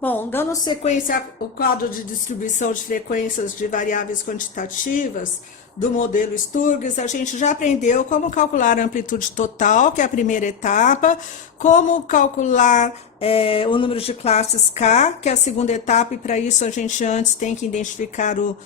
Bom, dando sequência ao quadro de distribuição de frequências de variáveis quantitativas do modelo Sturges, a gente já aprendeu como calcular a amplitude total, que é a primeira etapa, como calcular o número de classes K, que é a segunda etapa, e para isso a gente antes tem que identificar o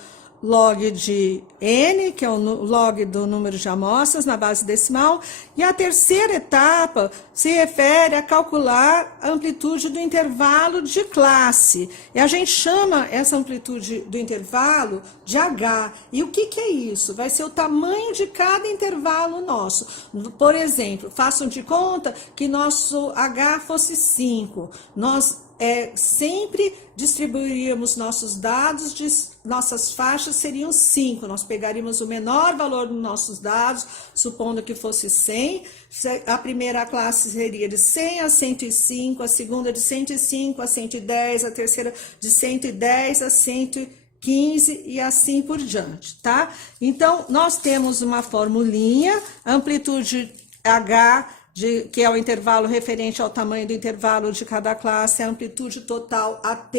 log de n, que é o log do número de amostras na base decimal, e a terceira etapa se refere a calcular a amplitude do intervalo de classe. E a gente chama essa amplitude do intervalo de H. E o que é isso? Vai ser o tamanho de cada intervalo nosso. Por exemplo, façam de conta que nosso H fosse 5. Nós sempre distribuiríamos nossos dados, nossas faixas seriam 5. Nós pegaríamos o menor valor dos nossos dados, supondo que fosse 100. A primeira classe seria de 100 a 105, a segunda de 105 a 110, a terceira de 110 a 115 e assim por diante, tá? Então, nós temos uma formulinha, amplitude H, que é o intervalo referente ao tamanho do intervalo de cada classe, a amplitude total AT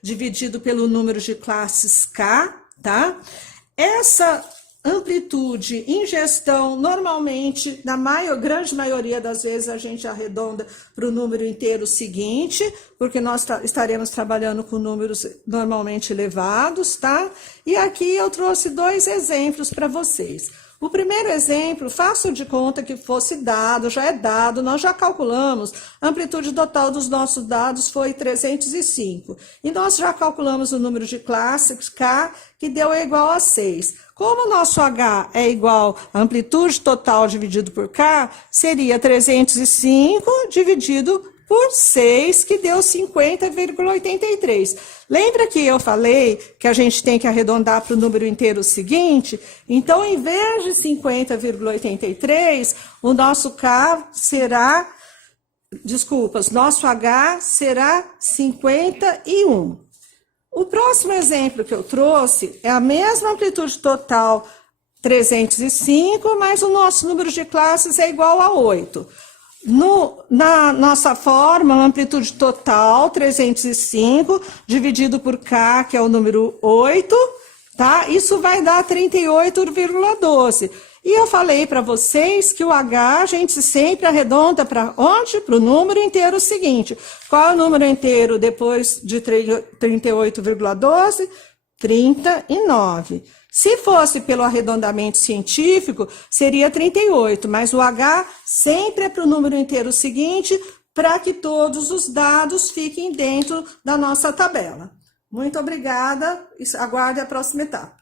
dividido pelo número de classes K, tá? Essa amplitude em gestão, normalmente, na grande maioria das vezes, a gente arredonda para o número inteiro seguinte, porque nós estaremos trabalhando com números normalmente elevados, tá? E aqui eu trouxe dois exemplos para vocês. O primeiro exemplo, faço de conta que fosse dado, já é dado, nós já calculamos, a amplitude total dos nossos dados foi 305. E nós já calculamos o número de classes K, que deu igual a 6. Como o nosso H é igual à amplitude total dividido por K, seria 305 dividido por 6, que deu 50,83. Lembra que eu falei que a gente tem que arredondar para o número inteiro seguinte? Então, em vez de 50,83, o nosso K será, nosso H será 51. O próximo exemplo que eu trouxe é a mesma amplitude total, 305, mas o nosso número de classes é igual a 8. Na nossa fórmula, a amplitude total, 305, dividido por K, que é o número 8, tá? Isso vai dar 38,12. E eu falei para vocês que o H a gente sempre arredonda para onde? Para o número inteiro seguinte. Qual é o número inteiro depois de 38,12? 39. Se fosse pelo arredondamento científico, seria 38, mas o H sempre é para o número inteiro seguinte, para que todos os dados fiquem dentro da nossa tabela. Muito obrigada, aguarde a próxima etapa.